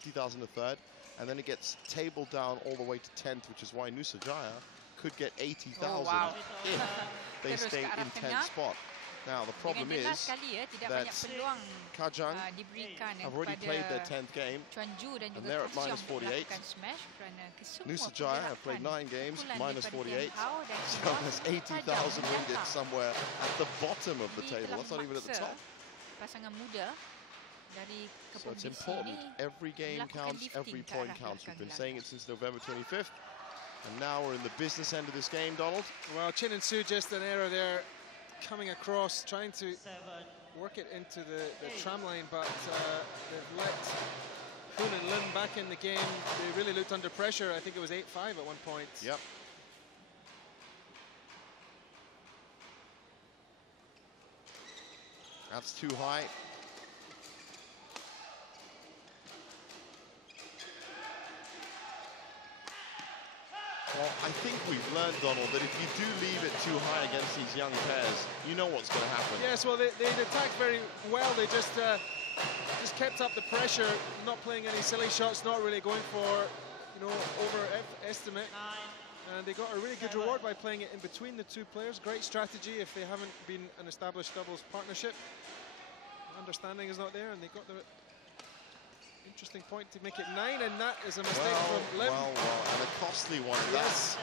50,000 a third, and then it gets tabled down all the way to 10th, which is why Nusajaya could get 80,000 if they stay in 10th spot. Now, the problem is that Kajang have already played their 10th game, and they're at minus 48. Nusajaya have played 9 games, minus 48. So there's 80,000 ringgit somewhere at the bottom of the table. That's not even at the top. So it's important. Every game counts, every point counts. We've been saying it since November 25th. And now we're in the business end of this game, Donald. Well, Chin and Su, just an error there, coming across, trying to work it into the tram line, but they've let Hun and Lim back in the game. They really looked under pressure. I think it was 8-5 at one point. Yep. That's too high. Well, I think we've learned, Donald, that if you do leave it too high against these young pairs, you know what's going to happen. Yes, well, they attacked very well. They just kept up the pressure, not playing any silly shots, not really going for, overestimate. And they got a really good reward by playing it in between the two players. Great strategy if they haven't been an established doubles partnership. Understanding is not there, and they got the interesting point to make it 9, and that is a mistake from Lim. And a costly one. Yes.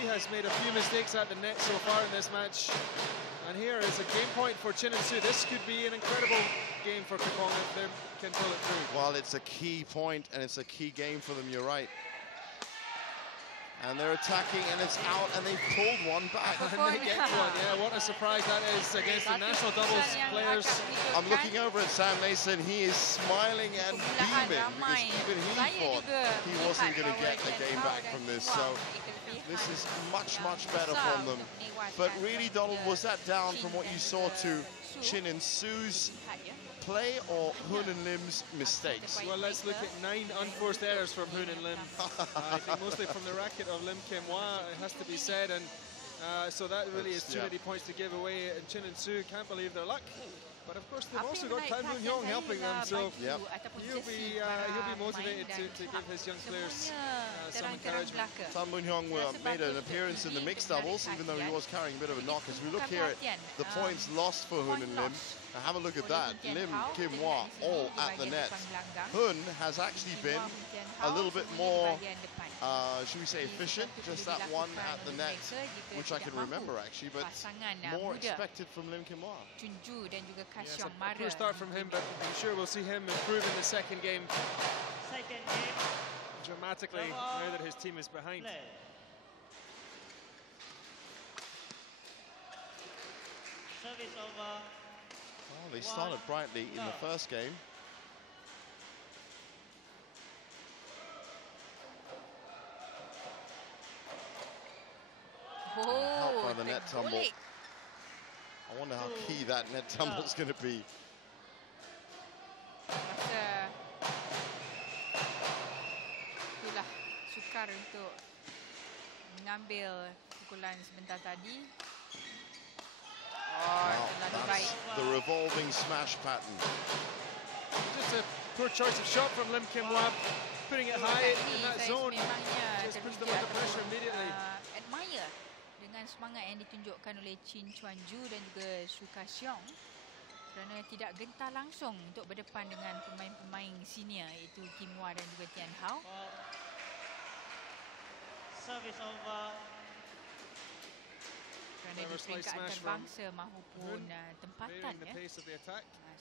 He has made a few mistakes at the net so far in this match. And here is a game point for Chin and Su. This could be an incredible game for Kepong if they can pull it through. Well, it's a key point, and it's a key game for them, you're right. And they're attacking, and it's out, and they've pulled one back. And they get one. Yeah, what a surprise that is against the national doubles players. I'm looking over at Sam Mason. He is smiling and beaming because even he thought he wasn't going to get the game back from this. So this is much, much better from them. But really, Donald, was that down from what you saw to Chin and Su's play or Hun and Lim's mistakes? Well, let's look at 9 unforced errors from Hun and Lim. I think mostly from the racket of Lim Kim Hwa, it has to be said. And so that really is too many points to give away. And Chin and Su can't believe their luck. But of course, they've also got Tan Boon Hyung helping them. So he'll be motivated to give his young players some encouragement. Tan Boon Hyung made an appearance in the mixed doubles, even though he was carrying a bit of a knock. As we look here at the points lost for Hun and Lim, now have a look at that. Lim, Kim Hwa, all at the net. Hun has actually been a little bit more, should we say, efficient. Just that one at the net, which I can remember actually, but more expected from Lim Kim Hwa. Yes, a poor start from him, but I'm sure we'll see him improve in the second game. Dramatically, now that his team is behind. Service over. Well, they started brightly in the first game. Helped by the net tumble. I wonder how key that net tumble is going to be. Itulah sukar untuk mengambil pukulan sebentar tadi. That's the revolving smash pattern. Just a poor choice of shot from Lim Kim Hwa, putting it high in that zone. Just puts them under pressure immediately. Admire dengan semangat yang ditunjukkan oleh Chin Chuan Ju dan juga Su Ka-siong kerana tidak gentar langsung untuk berdepan dengan pemain-pemain senior iaitu Kim Hwa dan juga Tian Hao. Service over. Kerana di peringkat antarabangsa mahupun tempatan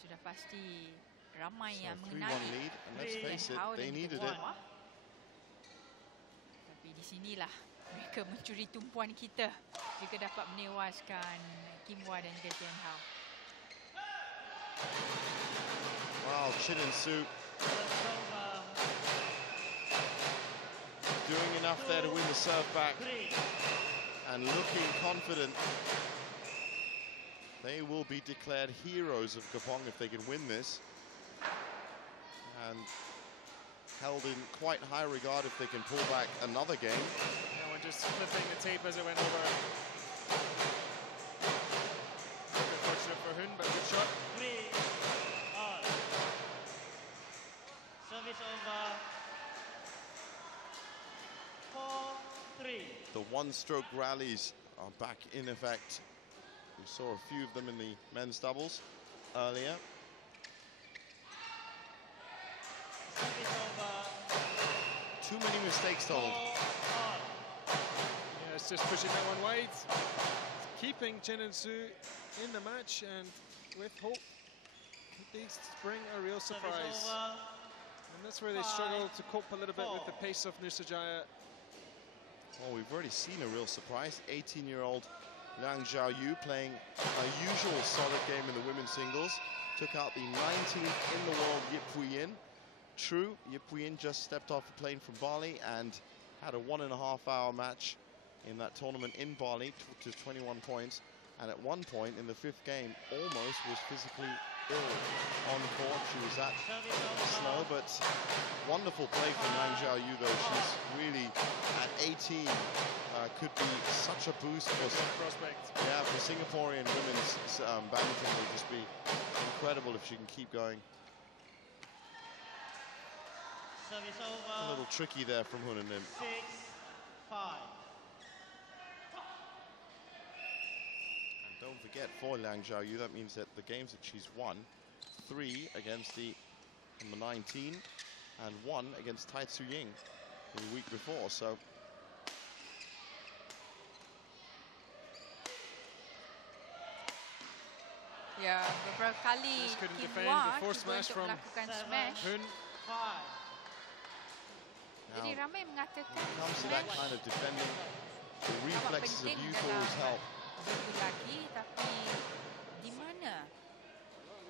sudah pasti ramai yang mengenali Tian Hao dan juga Kim Hwa. Tapi di sinilah mereka mencuri tumpuan kita jika dapat menewaskan Kim Hwa dan juga Tian Hao. Wow, Chin and Su doing enough there to win the serve back and looking confident. They will be declared heroes of Kepong if they can win this, and held in quite high regard if they can pull back another game. Yeah, we're just flipping the tape as it went over. Unfortunate for Hun, but good shot. Service over. 4-3. The one-stroke rallies are back in effect. We saw a few of them in the men's doubles earlier. Service over. Too many mistakes told. Yeah, it's just pushing that one wide. Keeping Chen and Su in the match, and with hope, could they bring a real surprise? And that's where they struggle to cope a little bit with the pace of Nusajaya. Well, we've already seen a real surprise. 18-year-old Liang Xiaoyu playing a usual solid game in the women's singles. Took out the 19th in the world Yip Puyin. True, Yip Puyin just stepped off a plane from Bali and had a 1.5-hour match in that tournament in Bali to 21 points. And at one point in the 5th game, almost was physically ill on court. She was at snow, but wonderful play from Liang Xiaoyu, though. She's really, at 18, could be such a boost for Singaporean women's badminton. Would just be incredible if she can keep going. Service over. A little tricky there from Hun and Lim. 6-5. Don't forget, for Liang Xiaoyu, that means that the games that she's won, 3 against the number 19 and 1 against Tai Tzu Ying the week before. So ya, beberapa kali Kim Hwa cuba untuk melakukan smash. Jadi ramai mengatakan comes to that kind of defending, the reflexes of youth always help. Betul lagi, tapi di mana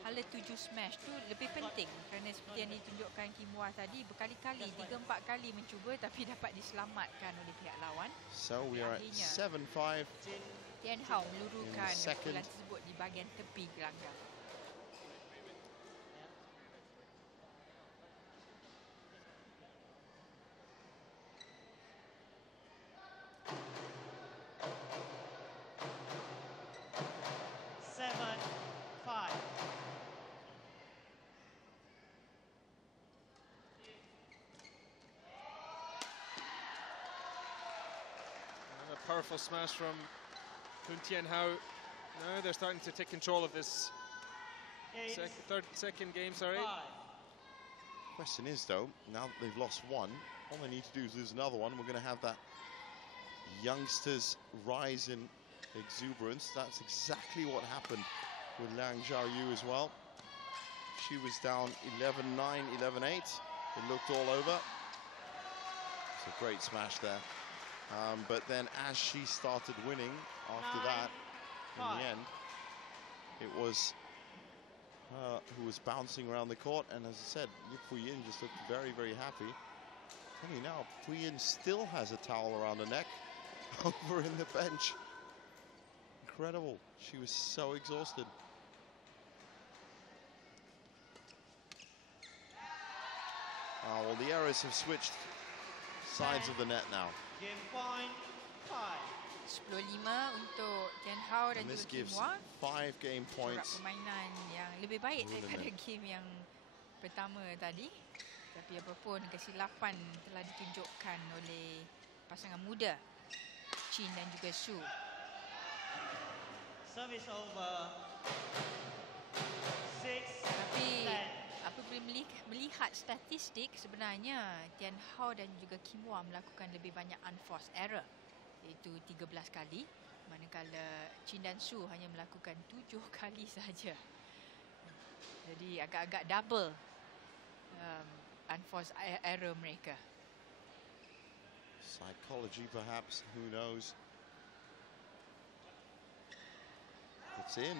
hala tuju smash tu lebih penting, kerana seperti yang ditunjukkan Kim Hwa tadi, berkali-kali 3-4 kali mencuba tapi dapat diselamatkan oleh pihak lawan. So we are at 7-5. Tian Hao melurukan pukulan tersebut di bahagian tepi gelanggang. Powerful smash from Tian Hao. Now they're starting to take control of this second game. Sorry. Question is, though, now that they've lost one, all they need to do is lose another one. We're going to have that youngsters' rise in exuberance. That's exactly what happened with Liang Xiaoyu as well. She was down 11-9, 11-8. It looked all over. It's a great smash there. But then as she started winning after that, in the end, it was her who was bouncing around the court. And as I said, Yip Puyin just looked very, very happy. Tell you now, Puyin still has a towel around her neck over in the bench. Incredible. She was so exhausted. Well, the arrows have switched sides of the net now. Game point 5. 10-5 untuk Tian Hao dan juga Kim Hwa. 5 game points. Permainan yang lebih baik daripada game yang pertama tadi. Tapi apapun, kesilapan telah ditunjukkan oleh pasangan muda Chin dan juga Su. Service over. 6-10. Tapi apabila melihat statistik, sebenarnya Tian Hao dan juga Kim Hwa melakukan lebih banyak unforced error, iaitu 13 kali, manakala Chin dan Su hanya melakukan 7 kali sahaja. Jadi agak-agak double unforced error mereka. Psychology perhaps, who knows. It's in.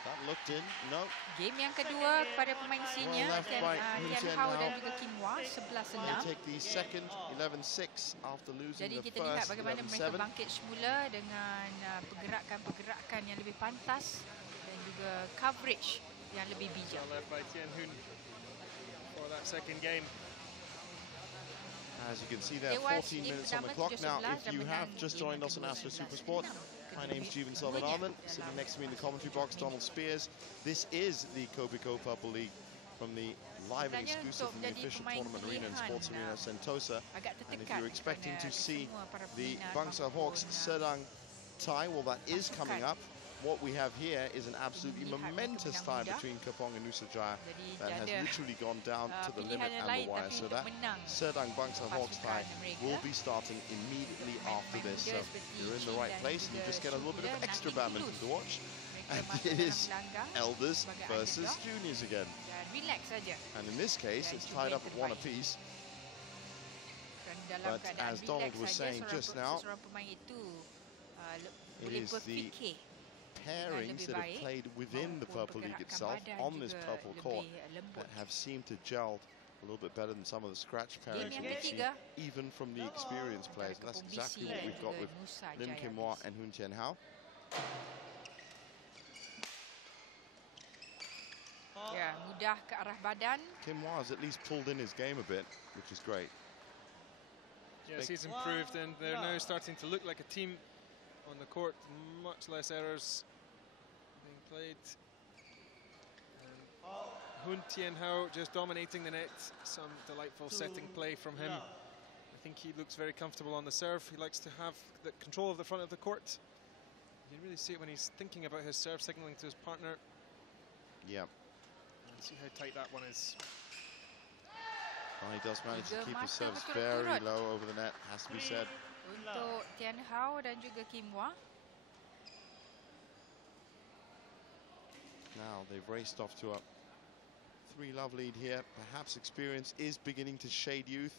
That looked in. No. Game yang kedua kepada pemain senior Tian Hao dan juga Kim Hwa, 11-6. They take the second 11-6 after losing Jadi the kita lihat first bagaimana mereka 11-7. bangkit semula dengan pergerakan-pergerakan yang lebih pantas dan juga coverage yang lebih bijak. Left by Tian Hun for that second game. As you can see there, 14 minutes on the clock. Now, if you have just joined us on Astro Supersport, my name's Jeevan Selvanarman. Sitting next to me in the commentary box, Donald Spears. This is the Kopiko Purple League from the live and exclusive from the official tournament arena in Sports Arena Sentosa. And if you're expecting to see the Bangsa Hawks Sedang tie, well, that is coming up. What we have here is an absolutely momentous tie between Kepong and Nusajaya that has literally gone down to the limit and the wire. So that Sedang Bangsa Hawks tie will be starting immediately after this. So you're in the right place and you just get a little bit of extra badminton to watch. And it is elders versus juniors again. And in this case, it's tied up at 1 apiece. But as Donald was saying just now, it is the pairings that have played within the Purple League itself on this purple court that have seemed to gel a little bit better than some of the scratch pairings we've seen, even from the experienced players. And that's exactly what we've got with Lim Kim Hwa and Hun Tien Hao. Ya, mudah ke arah badan. Kim Hwa has at least pulled in his game a bit, which is great. Yes, he's improved, and they're now starting to look like a team on the court. Much less errors being played. Hun Tien Hao just dominating the net. Some delightful setting play from him. I think he looks very comfortable on the serve. He likes to have the control of the front of the court. You can really see it when he's thinking about his serve, signaling to his partner. Yeah. See how tight that one is. Well, he does manage to keep his serves very low over the net, has to be said. Untuk Tien Hao dan juga Kim Hwa. Now they've raced off to a 3-love lead here. Perhaps experience is beginning to shade youth.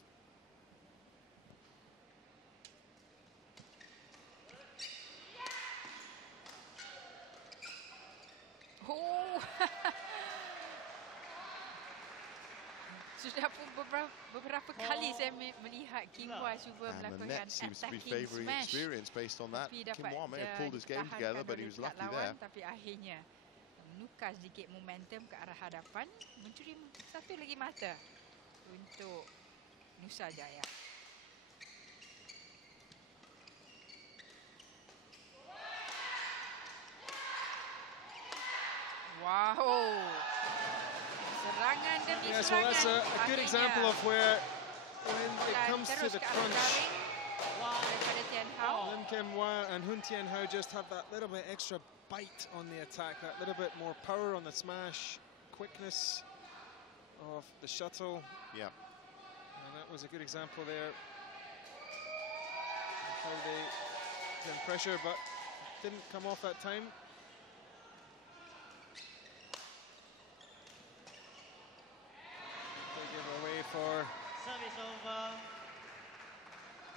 Oh. Sudah pun beberapa kali saya melihat Kim Hwa cuba melakukan attacking smash. Experience based on that. Kim Hwa may have pulled his game together, but he was lucky there. Tapi akhirnya menukas sedikit momentum ke arah hadapan, mencuri satu lagi mata untuk Nusajaya. Wow. Yes, well, that's a good example of where, when it comes to the crunch, Lim Kim Hwa and Hun Tien Hao just have that little bit extra bite on the attack, that little bit more power on the smash, quickness of the shuttle. Yeah. And that was a good example there. How they did pressure, but didn't come off that time. For service over.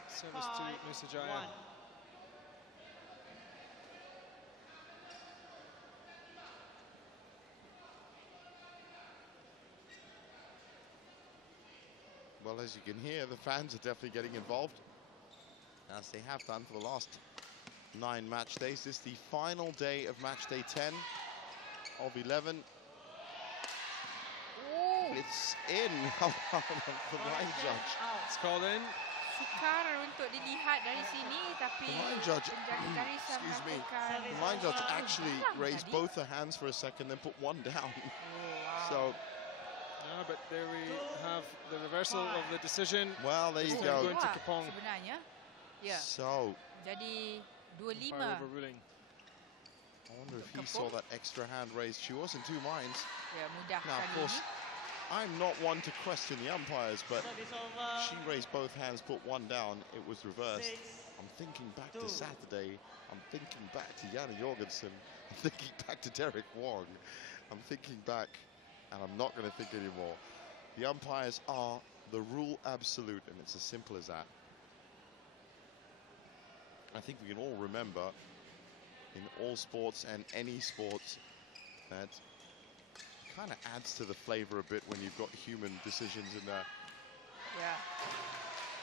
Service to Nusajaya. Well, as you can hear, the fans are definitely getting involved, as they have done for the last 9 match days. This is the final day of match day 10 of 11. It's in the line judge. It's called in. Sukar untuk dilihat dari sini, tapi the line judge, excuse me, the line judge actually raised both the hands for a second, then put one down. Oh, wow. So, yeah, but there we have the reversal of the decision. Well, there you go. Going to Kepong. Sebenarnya, ya. So, jadi 25. Overruling. I wonder if he saw that extra hand raised. She was in 2 minds. Ya, mudah now, of course, I'm not one to question the umpires, but she raised both hands, put one down. It was reversed. I'm thinking back to Saturday. I'm thinking back to Janne Jorgensen. I'm thinking back to Derek Wong. I'm thinking back, and I'm not going to think anymore. The umpires are the rule absolute, and it's as simple as that. I think we can all remember in all sports and any sports that kind of adds to the flavor a bit when you've got human decisions in there. Yeah.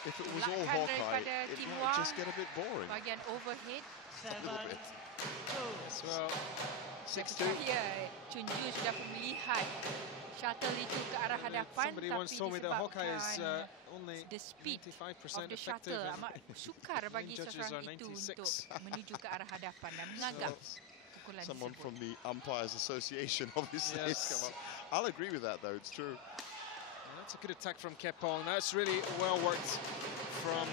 If it was all Hawkeye, it might just get a bit boring. Bagian overhead. A little bit. Well, 6-2. Ya, Chunju sudah melihat shuttle itu ke arah hadapan, somebody once told me that Hawkeye is only the speed 95% of the effective. shuttle amat sukar bagi seseorang itu untuk menuju ke arah hadapan dan mengagak. Someone from the Umpires Association obviously has come up. I'll agree with that, though. It's true. That's a good attack from Kepong. That's really well worked from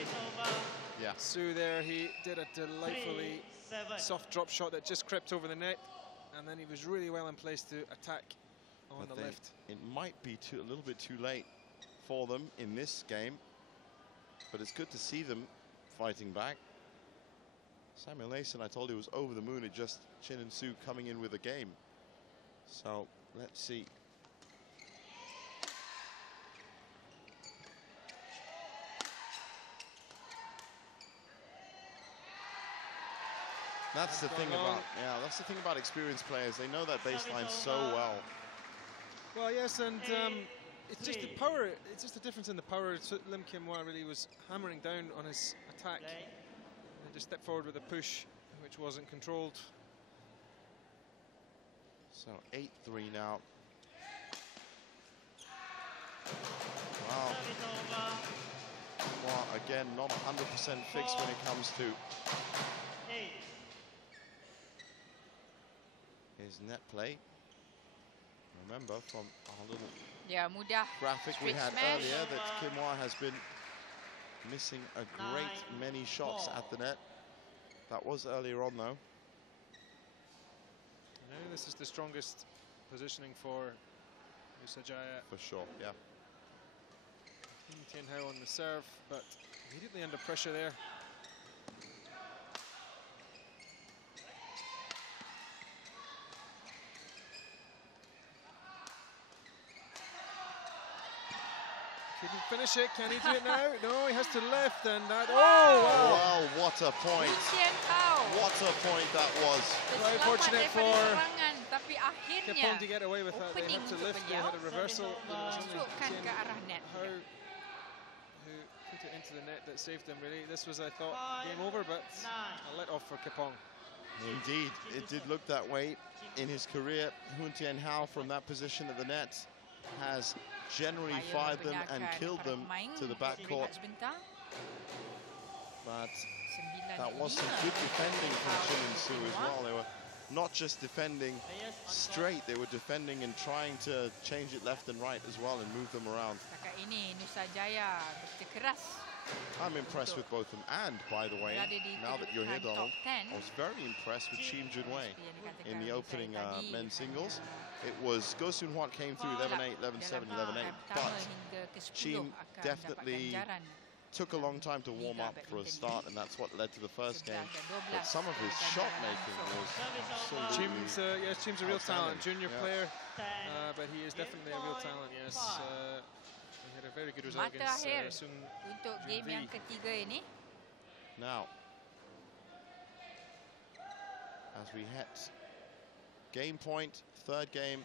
Su there. He did a delightfully soft drop shot that just crept over the net, and then he was really well in place to attack on the left. It might be a little bit too late for them in this game, but it's good to see them fighting back. Samuel Nason, I told you, was over the moon at just Chin and Su coming in with a game. So let's see. That's the thing about experienced players. They know that baseline so well. Well, yes, and it's just the power. It's just the difference in the power. Lim Kim Hwa really was hammering down on his attack, and just stepped forward with a push, which wasn't controlled. So 8-3 now. Wow. Well, again, not 100% fixed when it comes to his net play. Remember from our little graphic we had earlier that Kim Hwa has been missing a great many shots at the net. That was earlier on, though. I know this is the strongest positioning for Nusajaya. For sure, yeah. Tien Hao on the serve, but immediately under pressure there. Couldn't finish it. Can he do it now? No, he has to lift, and that. Oh, wow! Wow, what a point! What a point that was! Very fortunate for Kepong to get away with that. They had to lift. They had a reversal. It was only Tien Hao who put it into the net that saved them. Really, this was, I thought, game over, but a let off for Kepong. Indeed, it did look that way in his career. Tien Hao from that position at the net has generally fired them and killed them to the backcourt. But that was some good defending from Chin and Su as well. They were not just defending straight, they were defending and trying to change it left and right as well and move them around. I'm impressed with both of them. And, by the way, now that you're here, Donald, I was very impressed with Chim Junwei in the opening men's singles. It was Go Soon Hwat came through 11-8, 11-7, 11-8, but Chim definitely took a long time to warm up for a start, and that's what led to the first game. But some of his shot making was absolutely Chim's a real talent, junior player, but he is definitely a real talent, yes. He had a very good result against Sung Junvi. Now, as we hit game point, third game.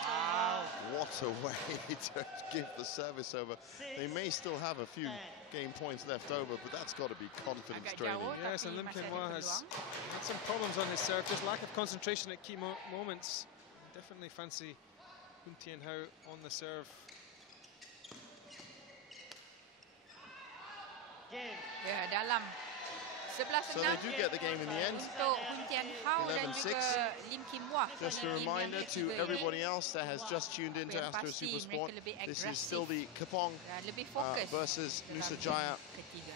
Wow. What a way to give the service over. They may still have a few game points left over, but that's got to be confidence draining. Yes, and Lim Kim Hwa has had some problems on his serve, just lack of concentration at key moments. Definitely fancy Tien Hao on the serve. So they do get the game in the end. 11-6. Just a reminder to everybody else that has just tuned into Astro Supersport, this is still the Kepong versus Nusajaya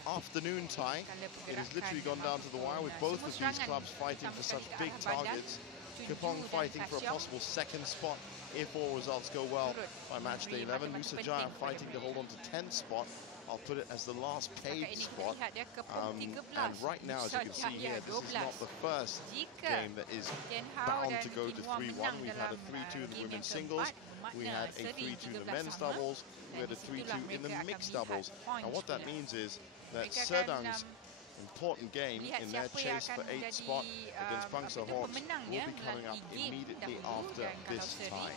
afternoon tie. It has literally gone down to the wire with both of these clubs fighting for such big targets. Kepong fighting for a possible second spot if all results go well by match day 11. Nusajaya fighting to hold on to 10th spot. I'll put it as the last paid spot. And right now, as you can see here, this is not the first game that is bound to go to 3-1. We've had a 3-2 in the women's singles. We had a 3-2 in the men's doubles. We had a 3-2 in the mixed doubles. And what that means is that Serdang's important game in their chase for 8th spot against Pangsa Hawks will be coming up immediately after this tie.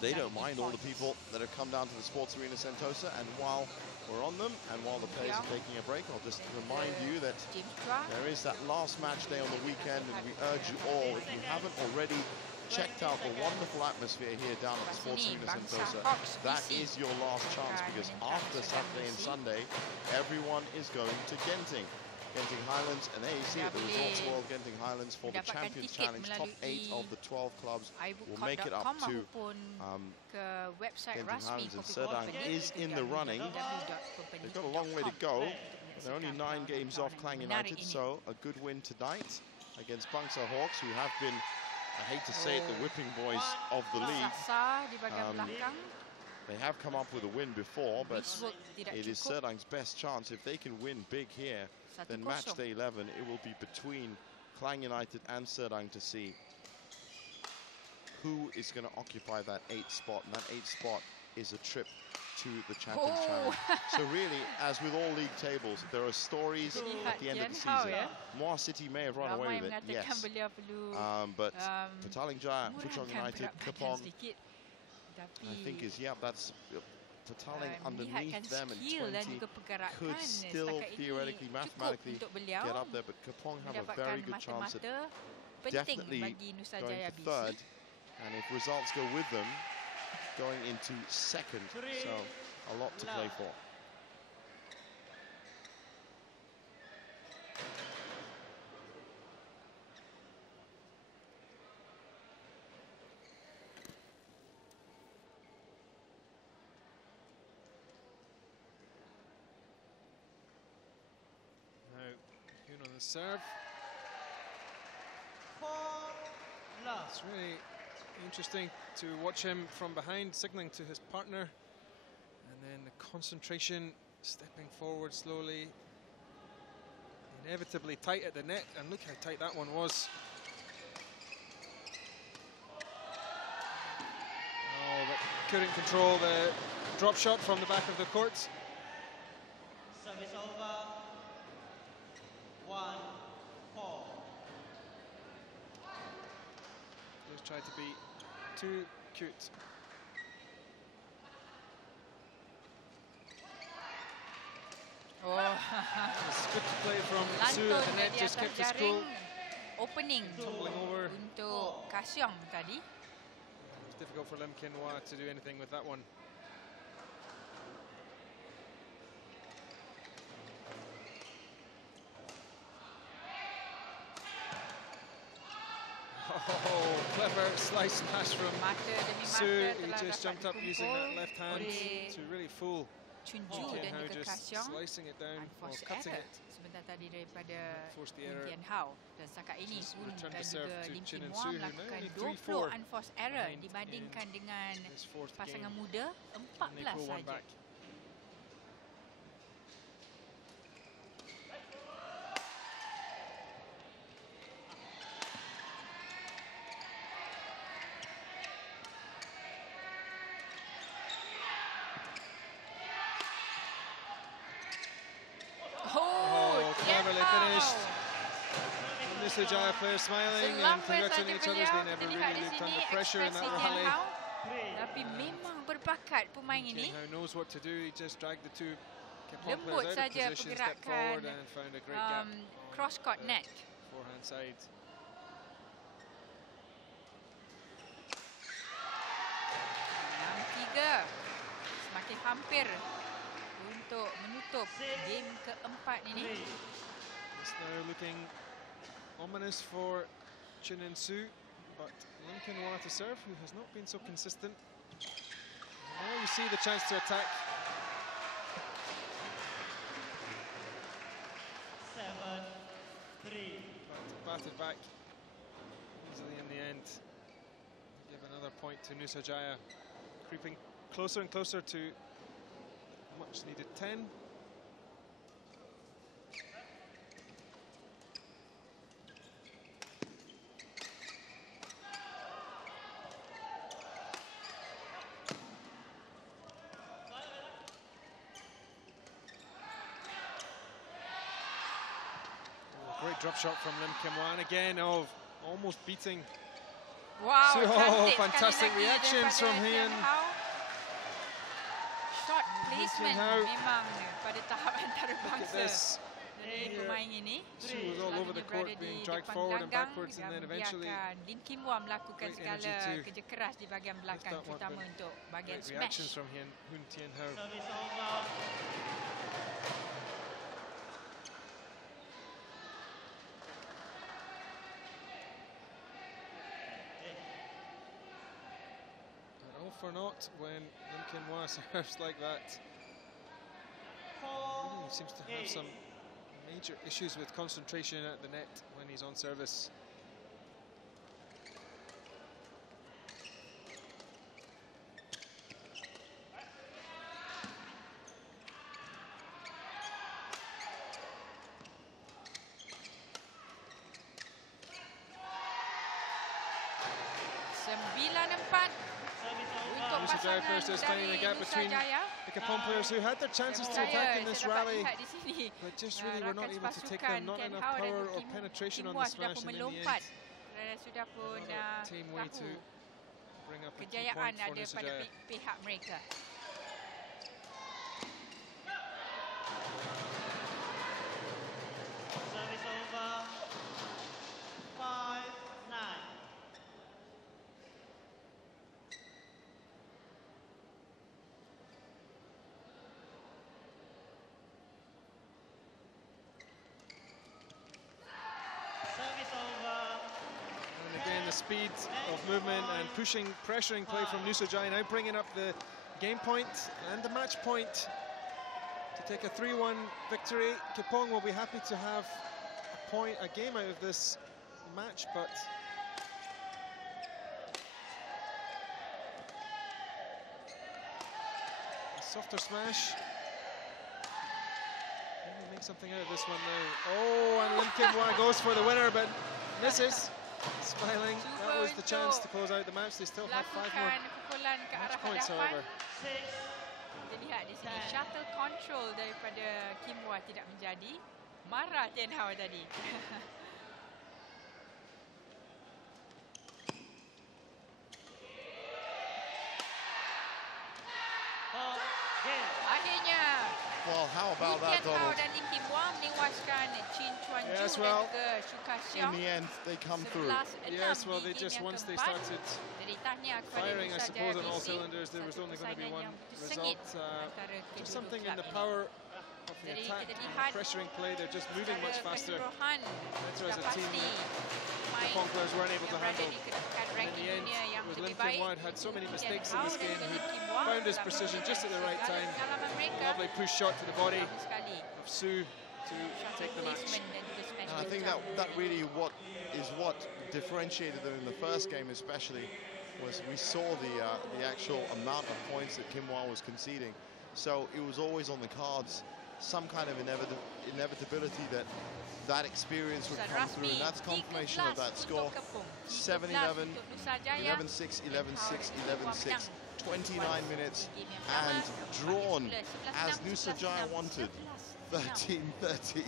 They don't mind all the people that have come down to the Sports Arena Sentosa, and while we're on them and while the players are taking a break, I'll just remind you that there is that last match day on the weekend, and we urge you all, if you haven't already checked out the wonderful atmosphere here down at the Sports Arena Sentosa, that is your last chance, because after Saturday and Sunday, everyone is going to Genting. Genting Highlands, and there you see it, the results world Genting Highlands for the Champions Challenge. Top 8 of the 12 clubs will make it up to Genting Highlands, and Serdang is in the running. They've got a long way to go. They're only 9 games off Klang United, so a good win tonight against Bangsa Hawks, who have been, I hate to say it, the whipping boys of the league. They have come up with a win before, but it is Serdang's best chance. If they can win big here, then match day 11, it will be between Klang United and Serdang to see who is going to occupy that 8th spot. And that 8th spot is a trip to the Champions Challenge. So really, as with all league tables, there are stories at the end of the season. Moa City may have run away with it, yes. But Petaling Jaya, Puchong United, Kepong, I think is, that's Petaling underneath them, and 20 could still theoretically, mathematically get up there, but Kepong have a very good chance at definitely going to 3rd, and if results go with them, going into 2nd, so a lot to play for. On the serve. It's really interesting to watch him from behind, signaling to his partner, and then the concentration, stepping forward slowly, inevitably tight at the net, and look how tight that one was. Oh, but couldn't control the drop shot from the back of the court. Service over. 1-4. Just tried to be too cute. It's good to play from Su at the net, just kept his cool. Opening over untuk Kasyong tadi. It's difficult for Lim Kin Hwa to do anything with that one. Oh, clever slice smash from Su. He just jumped up using that left hand to really fool Chunju dan juga Kasyong. Slicing it down or cutting it. Sebentar tadi daripada Tian Hao, dan setakat ini Hun dan juga Lim Kin Hwa melakukan 20 unforced error dibandingkan dengan pasangan muda 14 saja. Nusajaya players smiling and congratulating each other. They never really lived under pressure in that rally. Tapi memang berbakat pemain ini. Tian Hao knows what to do. He just dragged the two Kepong lembut players out saja of position, stepped forward and found a great gap. Cross court net. Forehand side. 6-3. Semakin hampir untuk menutup game keempat ini. It's now looking ominous for Chin and Su, but Lim Kin Hwa to serve, who has not been so consistent. Now you see the chance to attack. 7-3. But batted back easily in the end. Give another point to Nusajaya, creeping closer and closer to much needed 10. Great drop shot from Lim Kin Hwa, and again, almost beating. Wow, so, fantastic reactions from Hyun. Shot placement memang pada tahap antarabangsa dari pemain ini. Su was all over the court, being dragged forward and backwards, and then eventually Lim Kin Hwa melakukan segala kerja keras di bahagian belakang, terutama untuk bahagian smash. Reactions from Hun Tian Hao. Service over. for naught when Lim Kim Hwa serves like that. Really seems to have some major issues with concentration at the net when he's on service. Nusajaya first is finding the gap between the Kepong players who had their chances to attack in this rally, but just really were not able to take them. Not enough power or penetration on the smash, and in the end, team way to bring up a key point for Nusajaya. Service over. 5-9. And again, the speed of movement and pushing, pressuring play from Nusajaya, now bringing up the game point and the match point to take a 3-1 victory. Kepong will be happy to have a game out of this match, but a softer smash. Maybe make something out of this one now. Oh, and Lim Kim Hwa goes for the winner, but misses. Smiling. That was the chance to close out the match. They still have 5 more match points, however. Kita lihat di sini shuttle control daripada Kim Hwa tidak menjadi. Marah Tian Hao tadi. Akhirnya. Well, how about that, Donald? Dan Lim Kim Hwa menewaskan Chin Chuan Ju Yes, dan well, juga Shu Ka-xiong. In the end, they come through. Yes, well, they just, once they started firing, I suppose, on all cylinders, there was only going to be one result. Just something in the power of the attack, and pressuring play, they're just moving much faster. Better as a team. The Kepong players weren't able to handle. And in the end, with Lim Kim Hwa had so many mistakes in this game, he found his precision just at the right time. Lovely push shot to the body of Su to take the match. And I think that really what differentiated them in the first game, especially, was we saw the actual amount of points that Kim Hwa was conceding. So it was always on the cards, some kind of inevitability that experience would come through, and that's confirmation of that score. 7-11, 11-6, 11-6, 11-6, 29 minutes, and drawn as Nusajaya wanted, 13-13.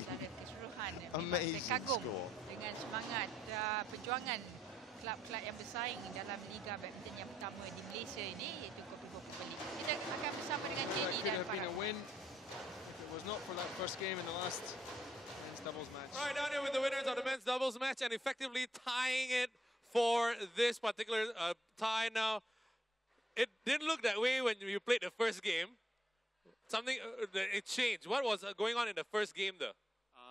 Amazing score. Dengan semangat perjuangan klub-klub yang bersaing dalam Liga Badminton yang pertama di Malaysia ini, iaitu Kopiko kembali. Kita akan bersama dengan Jenny dan Farah. It was not for that first game in the last men's doubles match. Right, down here with the winners of the men's doubles match and effectively tying it for this particular tie now. It didn't look that way when you played the first game. Something, it changed. What was going on in the first game though?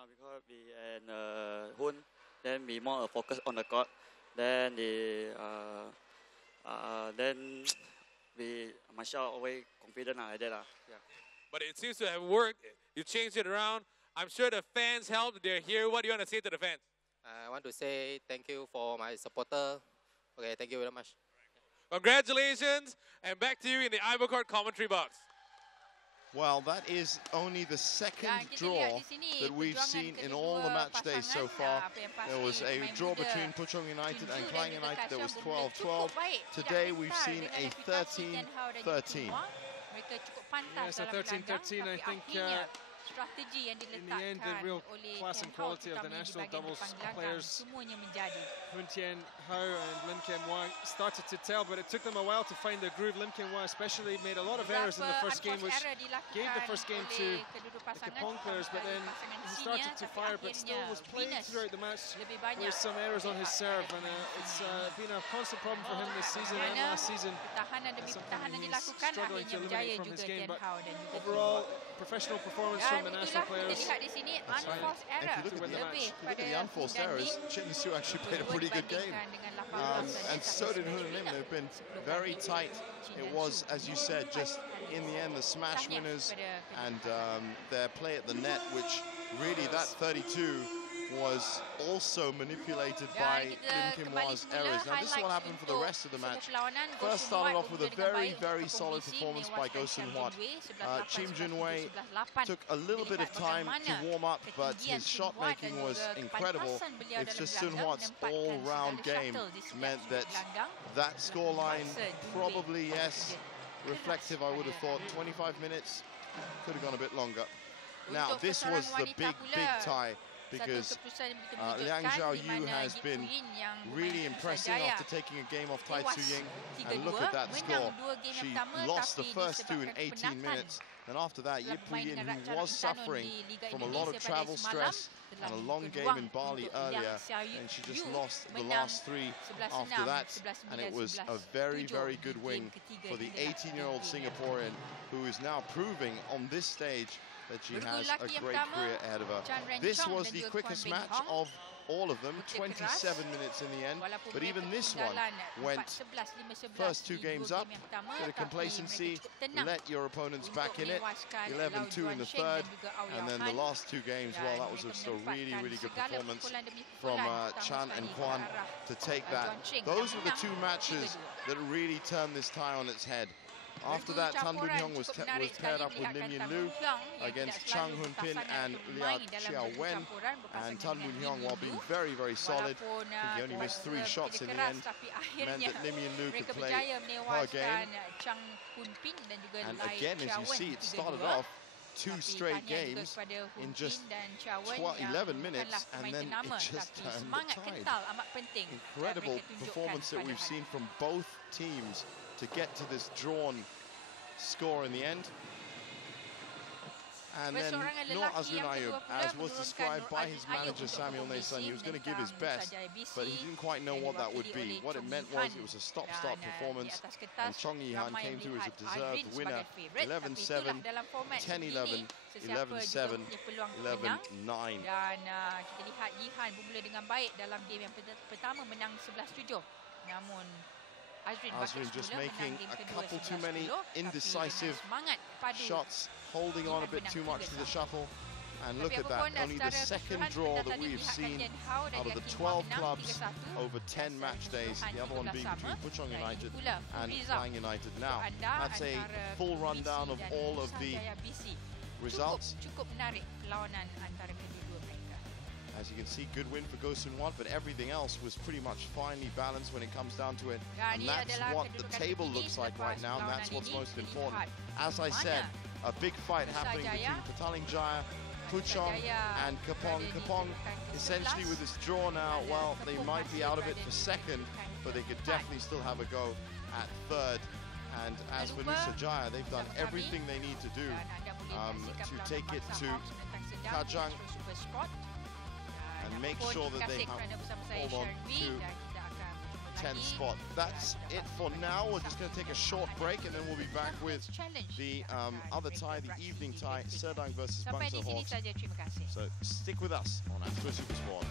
Because we and Hun, then we more focus on the court. Then then we myself always confident like that. Yeah. But it seems to have worked. You changed it around. I'm sure the fans helped. They're here. What do you want to say to the fans? I want to say thank you for my supporter. Okay, thank you very much. Congratulations, and back to you in the Ibercourt commentary box. Well, that is only the second draw that we've seen in all the match days so far. There was a draw between Puchong United and Klang United that was 12-12. Today we've seen a 13-13. Yes, a 13-13, I think. In the end, the real class and quality of the national doubles players, Hun Tien Hao and Lim Kim Hwa, started to tell, but it took them a while to find their groove. Lim Kim Hwa especially made a lot of errors in the first game, which gave the first game to the Kepong players, but then he started to fire, but still was playing throughout the match with some errors on his serve, and it's been a constant problem for him this season and last season. Something he's struggling to eliminate from his game, but overall, professional performance from from the national players. Kita lihat di sini unforced error lebih Look at the unforced errors. Chin and Su actually played a pretty good game. And so did Hun and Lim. They've been very tight. It was, as you said, just in the end, the smash winners and their play at the net, which really that 32 was also manipulated by Lim Kim Hwa's errors. Now, this is what happened for the rest of the match. First started off with a very, very solid performance by Go Sun Hwat. Chim Junwei took a little bit of time to warm up, but his shot making was incredible. It's just Sun Hwat's all-round game meant that that scoreline probably, yes, reflective, I would have thought. 25 minutes, could have gone a bit longer. Now, this was the big, big tie, because Liang Xiaoyu has been really impressive after taking a game off Tai Tzu Ying. And look at that score. She lost the first two in 18 minutes. And after that, Yip Pu Yin, who was suffering from a lot of travel stress and a long game in Bali earlier, and she just lost the last three after that. And it was a very, very good win for the 18-year-old Singaporean, who is now proving on this stage that she has a great career ahead of her. This was the quickest match of all of them, 27 minutes in the end. But even this one went first two games up, bit of complacency, let your opponents back in it, 11-2 in the third, and then the last two games, well, that was just a really, really good performance from Chan and Kwan to take that. Those were the two matches that really turned this tie on its head. After that, Tan Boon Hyung was paired up with Lim Yin Lu against Chang Hun Pin and Lia Chia Wen. And Tan Boon Hyung, while being very, very solid, I think he only missed 3 shots in the end, meant that Lim Yin Lu could play her game. And again, as you see, it started off 2 straight games in just 11 minutes, and then it just turned the tide. Incredible performance that we've seen from both teams to get to this drawn score in the end. And then Nur Azrin Ayub, as was described by his manager Samuel Nason, he was going to give his best, but he didn't quite know what that would be. What it meant was it was a stop-start performance, and Chong Yi-han came through as a deserved winner. 11-7, 10-11, 11-7, 11-9. Dan kita lihat Yi-han bermula dengan baik dalam game yang pertama, menang 11-7. Namun Azrin just making a couple too many indecisive shots, holding on a bit too much to the shuffle. And look at that, only the second draw that we've seen out of the 12 clubs over 10 match days, the other one being between Puchong United and Klang United. Now, that's a full rundown of all of the results. As you can see, good win for Go Sun Hwat, but everything else was pretty much finely balanced when it comes down to it. And that's what the table looks like right now, and that's what's most important. As I said, a big fight happening between Petaling Jaya, Puchong and Kepong. Kepong, essentially with this draw now, well, they might be out of it for second, but they could definitely still have a go at third. And as for Nusajaya, they've done everything they need to do to take it to Kajang and make sure that they hold on to 10th spot. That's it for now. We're just going to take a short break, and then we'll be back with the other tie, the evening tie, Serdang versus Bangsa Hawks. So stick with us on Astro Supersport.